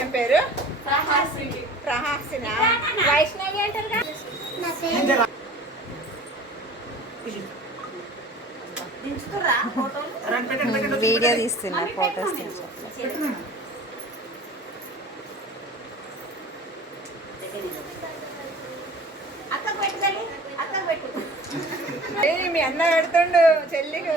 ఏం పేరు? ప్రహాసిన. వైష్ణవి అంటారు కదా. వీడియో తీస్తున్నా, ఫోటోస్ తీస్తున్నా. మీ అన్న పెడుతుండు చెల్లికి.